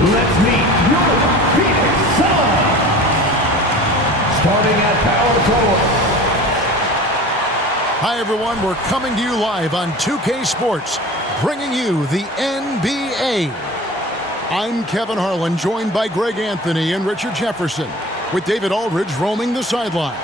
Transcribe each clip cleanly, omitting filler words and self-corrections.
Let's meet your Phoenix Suns. Starting at power forward. Hi everyone, we're coming to you live on 2K Sports, bringing you the NBA. I'm Kevin Harlan, joined by Greg Anthony and Richard Jefferson, with David Aldridge roaming the sideline.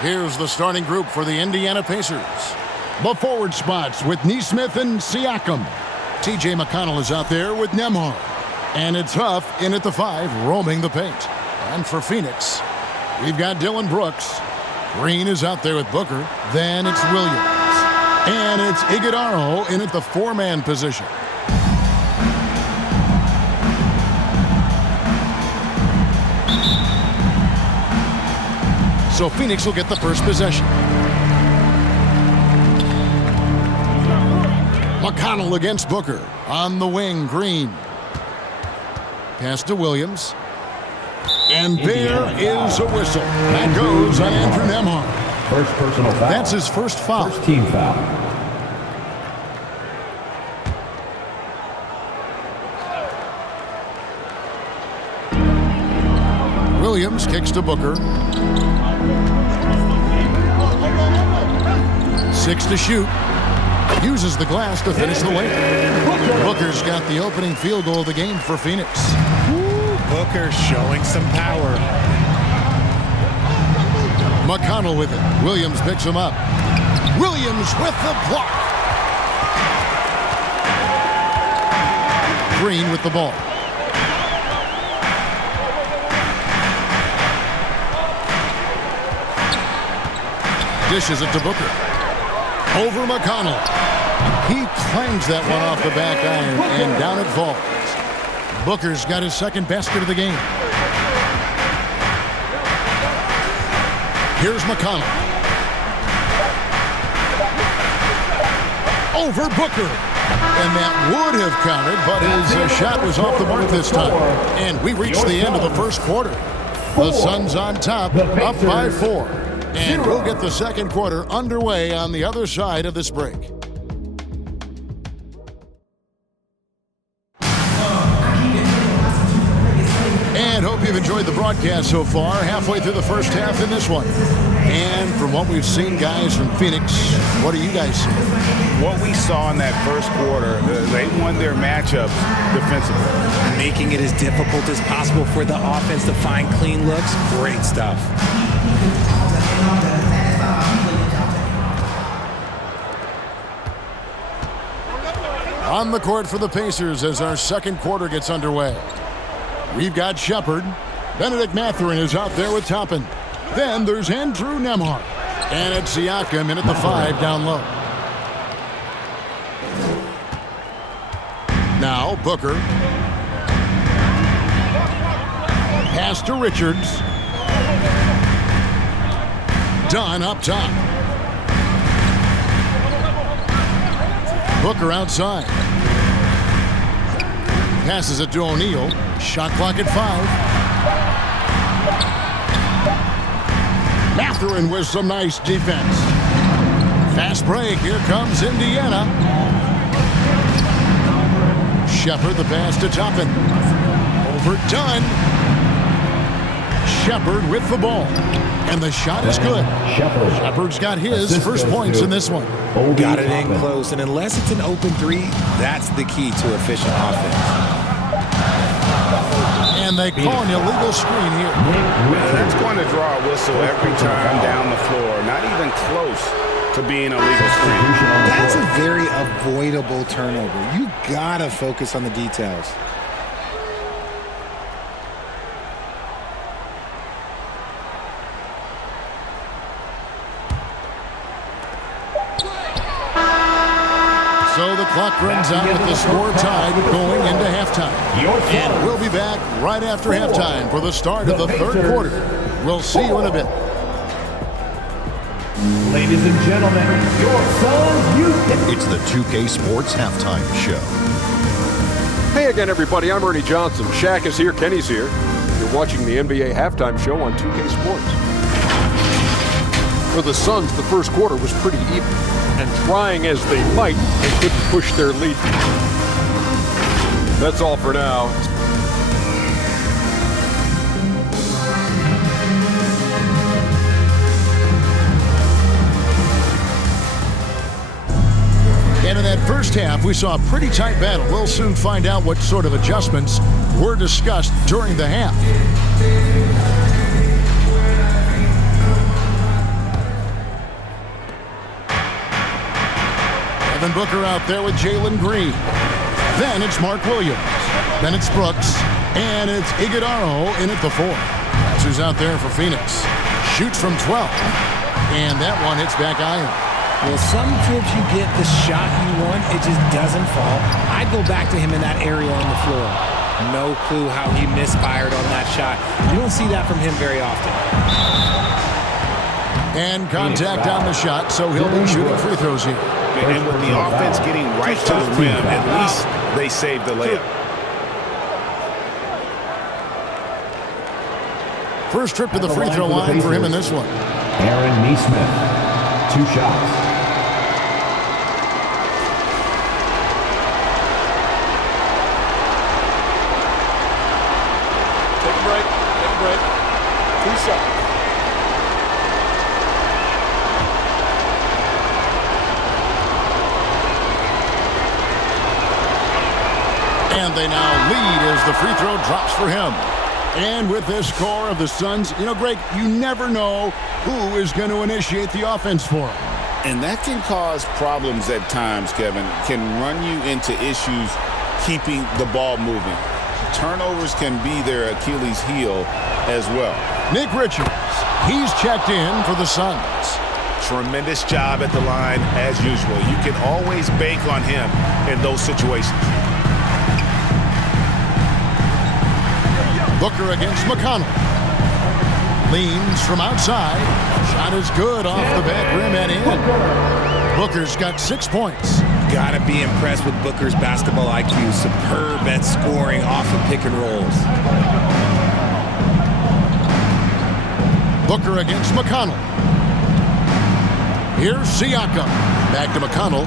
Here's the starting group for the Indiana Pacers. The forward spots with Nesmith and Siakam. TJ McConnell is out there with Nembhard. And it's Huff in at the 5, roaming the paint. And for Phoenix, we've got Dylan Brooks. Green is out there with Booker. Then it's Williams. And it's Iguodala in at the 4-man position. So Phoenix will get the first possession. McConnell against Booker. On the wing, Green. Pass to Williams. And there is a whistle. That goes on Andrew Nembhard. First personal foul. That's his first foul. First team foul. Williams kicks to Booker. 6 to shoot. Uses the glass to finish the lane. Booker's got the opening field goal of the game for Phoenix. Booker showing some power. McConnell with it. Williams picks him up. Williams with the block. Green with the ball. Dishes it to Booker. Over McConnell. He clangs that one off the back iron, and down it falls. Booker's got his second basket of the game. Here's McConnell. Over Booker. And that would have counted, but his shot was off the mark this time. And we reached the end of the first quarter. The Suns on top, up by 4. And we'll get the second quarter underway on the other side of this break. And hope you've enjoyed the broadcast so far. Halfway through the first half in this one. And from what we've seen, guys, from Phoenix, what are you guys seeing? What we saw in that first quarter, they won their matchups defensively. Making it as difficult as possible for the offense to find clean looks. Great stuff. On the court for the Pacers as our second quarter gets underway. We've got Shepard. Benedict Mathurin is out there with Toppin. Then there's Andrew Nembhard. And it's Siakam in at the 5 down low. Now Booker. Pass to Richards. Dunn up top. Booker outside. Passes it to O'Neal. Shot clock at 5. Mathurin with some nice defense. Fast break. Here comes Indiana. Shepard the pass to Toppin. Over Dunn. Shepard with the ball. And the shot is good. Shepard's got his first points in this one. Got it in close, and unless it's an open 3, that's the key to efficient offense. And they call an illegal screen here. That's going to draw a whistle every time down the floor. Not even close to being a legal screen. That's a very avoidable turnover. You gotta focus on the details. So the clock runs out with the score tied going into halftime. And we'll be back right after halftime for the start of the third quarter. We'll see you in a bit. Ladies and gentlemen, your Suns Youth. It's the 2K Sports Halftime Show. Hey again, everybody. I'm Ernie Johnson. Shaq is here. Kenny's here. You're watching the NBA Halftime Show on 2K Sports. For the Suns, the first quarter was pretty even. And trying as they might, they couldn't push their lead. That's all for now. And in that first half, we saw a pretty tight battle. We'll soon find out what sort of adjustments were discussed during the half. Devin Booker out there with Jalen Green. Then it's Mark Williams. Then it's Brooks. And it's Iguodaro in at the 4. That's who's out there for Phoenix. Shoots from 12. And that one hits back iron. Well, some trips you get the shot you want, it just doesn't fall. I'd go back to him in that area on the floor. No clue how he misfired on that shot. You don't see that from him very often. And contact on the shot, so he'll be shooting free throws here. And with the offense getting right to the rim, at least they saved the layup. First trip to the free throw line for him in this one. Aaron Neesmith, 2 shots. Take a break. 2 shots. And they now lead as the free throw drops for him. And with this score of the Suns, Greg, you never know who is going to initiate the offense for them. And that can cause problems at times, Kevin. Can run you into issues keeping the ball moving. Turnovers can be their Achilles heel as well. Nick Richards, he's checked in for the Suns. Tremendous job at the line as usual. You can always bank on him in those situations. Booker against McConnell. Leans from outside. Shot is good off the back rim and in. Booker's got 6 points. Gotta be impressed with Booker's basketball IQ. Superb at scoring off of pick and rolls. Booker against McConnell. Here's Siakam. Back to McConnell.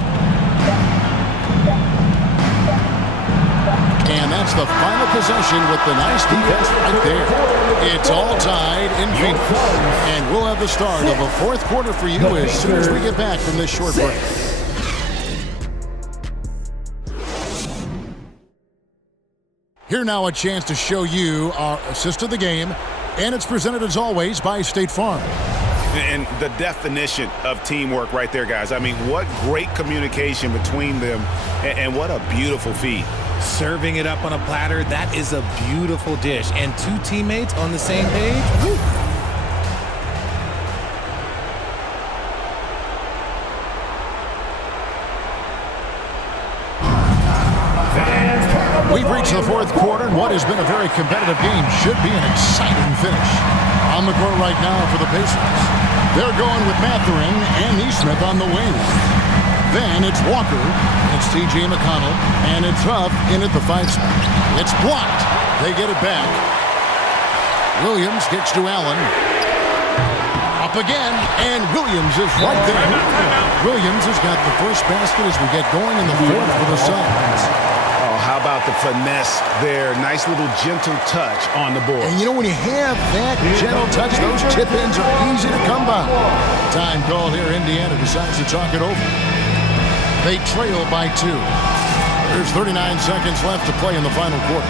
And that's the final possession with the nice defense right there. It's all tied in Phoenix. And we'll have the start of a 4th quarter for you as soon as we get back from this short break. Here now a chance to show you our assist of the game. And it's presented as always by State Farm. And the definition of teamwork right there, guys. I mean, what great communication between them and what a beautiful feed. Serving it up on a platter, that is a beautiful dish. And 2 teammates on the same page. Woo. We've reached the 4th quarter, and what has been a very competitive game should be an exciting finish. On the court right now for the Pacers. They're going with Mathurin and Neesmith on the wing. Then it's Walker, it's T.J. McConnell, and it's Huff in at the 5 spot. It's blocked. They get it back. Williams gets to Allen. Up again, and Williams is right there. Williams has got the first basket as we get going in the 4th for the Suns. Oh, how about the finesse there? Nice little gentle touch on the board. And when you have that gentle touch, those tip-ins are easy to come by. Time call here. Indiana decides to talk it over. They trail by 2. There's 39 seconds left to play in the final quarter.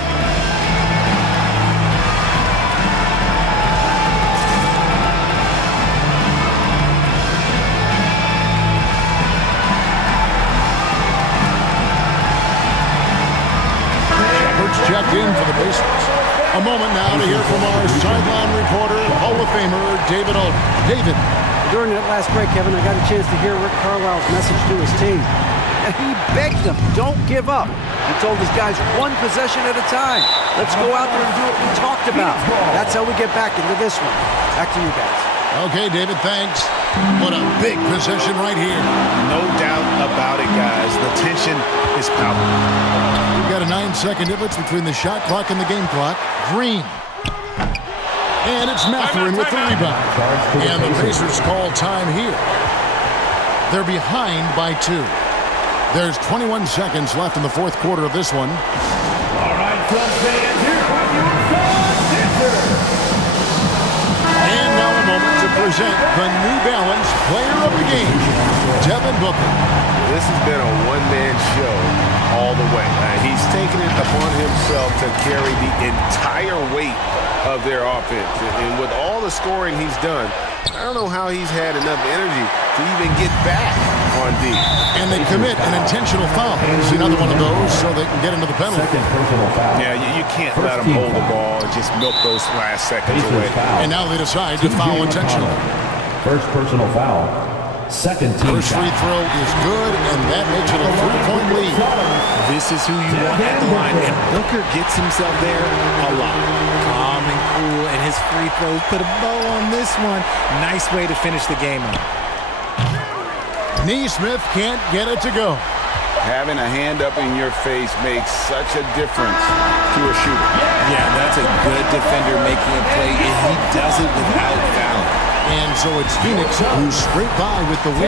Shepard's checked in for the Pacers. A moment now to hear from our sideline reporter, Hall of Famer David Alden. David. During that last break, Kevin, I got a chance to hear Rick Carlisle's message to his team. And he begged them, don't give up. He told his guys 1 possession at a time. Let's go out there and do what we talked about. That's how we get back into this one. Back to you guys. Okay, David, thanks. What a big possession right here. No doubt about it, guys. The tension is palpable. We've got a 9-second difference between the shot clock and the game clock. Green. And it's Mathurin with the rebound. And the Pacers call time here. They're behind by 2. There's 21 seconds left in the 4th quarter of this one. All right, Suns fans, here come your Suns Sisters. And now a moment to present the New Balance Player of the Game. Devin Booker. This has been a one-man show all the way. He's taken it upon himself to carry the entire weight of their offense. And with all the scoring he's done, I don't know how he's had enough energy to even get back on D. And they commit an intentional foul. See another one of those so they can get into the penalty. Yeah, you can't let them hold the ball and just milk those last seconds away. And now they decide to foul intentionally. First personal foul. Second team First free throw is good, and that makes it a 3-point lead. This is who you want at the line, and Booker gets himself there a lot. Calm and cool, and his free throws put a bow on this one. Nice way to finish the game up. Neesmith can't get it to go. Having a hand up in your face makes such a difference to a shooter. Yeah, that's a good defender making a play, and he does it without fouling. And so it's Phoenix who scraped by with the win.